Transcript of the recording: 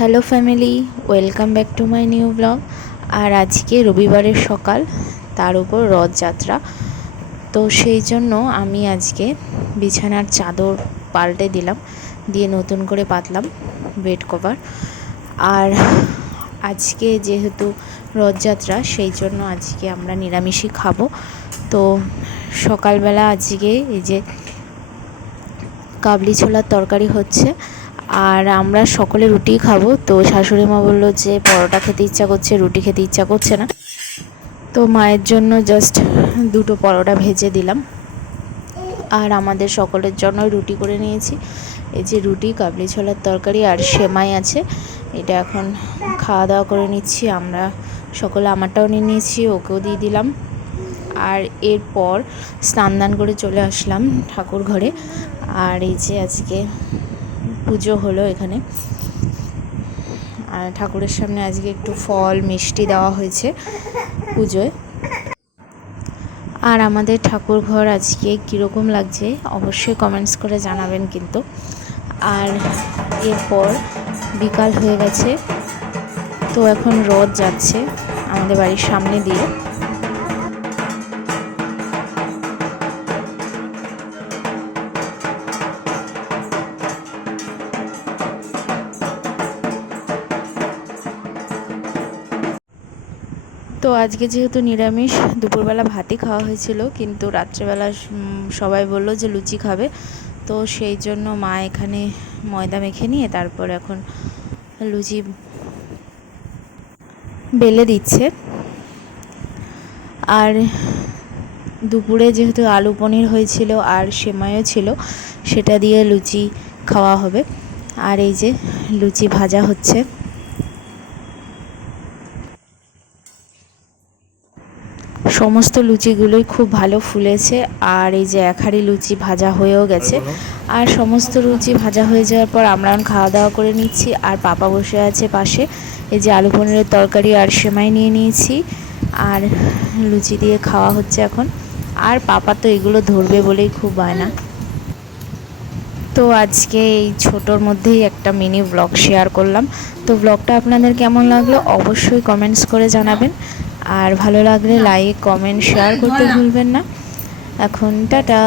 Hello family, welcome back to my new blog. আর আজকে রবিবারের সকাল, তার উপর রথযাত্রা। তো সেই জন্য আমি আজকে বিছানার চাদর পাল্টে দিলাম, দিয়ে নতুন করে পাতলাম বেড কভার। আর আজকে যেহেতু রথযাত্রা, সেই জন্য আজকে আমরা নিরামিষই খাব। তো সকালবেলা আজকে এই যে কাবলি ছোলার তরকারি হচ্ছে আর আমরা সকলে রুটি খাব। তো শাশুড়ি মা বলল যে, পরোটা খেতে ইচ্ছা করছে, রুটি খেতে ইচ্ছা করছে না। তো মায়ের জন্য জাস্ট দুটো পরোটা ভেজে দিলাম। আর আমাদের সকলের জন্য রুটি করে নিয়েছি। এই যে রুটি, কাবলি ছোলার তরকারি আর সেমাই আছে। এটা এখন খাওয়া দাওয়া করে নিচ্ছি। আমরা সকলে আমারটাও নিয়ে নিয়েছি, ওকেও দিয়ে দিলাম। আর এরপর স্নান দান করে চলে আসলাম ঠাকুর ঘরে। আর এই যে আজকে পুজো হলো এখানে। আর ঠাকুরের সামনে আজকে একটু ফল, মিষ্টি দেওয়া হয়েছে পুজোয়। আর আমাদের ঠাকুর ঘর আজকে কীরকম লাগছে অবশ্যই কমেন্টস করে জানাবেন কিন্তু। আর এরপর বিকাল হয়ে গেছে, তো এখন রথ যাচ্ছে আমাদের বাড়ির সামনে দিয়ে। তো আজকে যেহেতু নিরামিষ, দুপুরবেলা ভাতই খাওয়া হয়েছিল, কিন্তু রাত্রেবেলা সবাই বলল যে লুচি খাবে। তো সেই জন্য মা এখানে ময়দা মেখে নিয়ে তারপর এখন লুচি বেলে দিচ্ছে। আর দুপুরে যেহেতু আলু পনির হয়েছিল আর সেমাইও ছিল, সেটা দিয়ে লুচি খাওয়া হবে। আর এই যে লুচি ভাজা হচ্ছে। সমস্ত লুচিগুলোই খুব ভালো ফুলেছে আর এই যে এক হাঁড়ি লুচি ভাজা হয়েও গেছে। আর সমস্ত লুচি ভাজা হয়ে যাওয়ার পর আমরা এখন খাওয়া দাওয়া করে নিচ্ছি আর পাপা বসে আছে পাশে। এই যে আলু পনিরের তরকারি আর সেমাই নিয়ে নিয়েছি আর লুচি দিয়ে খাওয়া হচ্ছে এখন। আর পাপা তো এগুলো ধরবে বলেই খুব বায়না। তো আজকে এই ছোটোর মধ্যেই একটা মিনি ব্লগ শেয়ার করলাম। তো ব্লগটা আপনাদের কেমন লাগল অবশ্যই কমেন্টস করে জানাবেন। আর ভালো লাগলে লাইক কমেন্ট শেয়ার করতে ভুলবেন না। এখন টাটা।